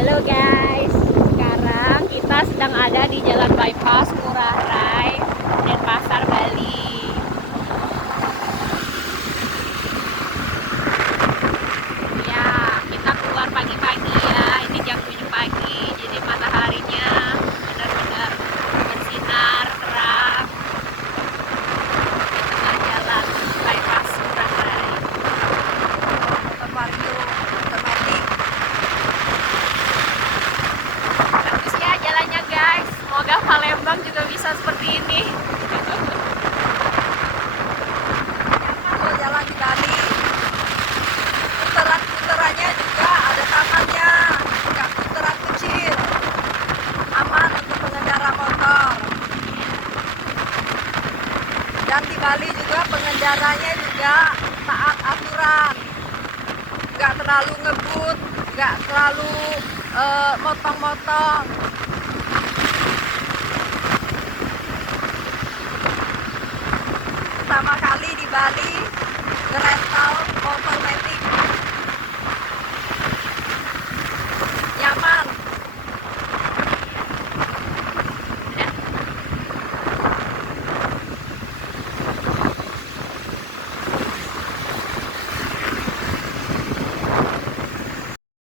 Halo guys, sekarang kita sedang ada di Jalan Bypass Ngurah Rai, Denpasar, Bali. Ya, kita keluar pagi-pagi ya. Ini jam 7 pagi, jadi mataharinya benar-benar bersinar terang di tengah jalan Bypass Ngurah Rai. Terpadu otomatis. Bagus ya jalannya guys. Semoga Palembang juga bisa seperti ini. Kalau jalan di Bali, putaran-putarannya juga ada tamannya, nggak putaran kecil, aman untuk pengendara motor. Dan di Bali juga pengendaranya juga taat aturan, nggak terlalu ngebut, nggak terlalu motong-motong. Pertama kali di Bali ngerental motor metik.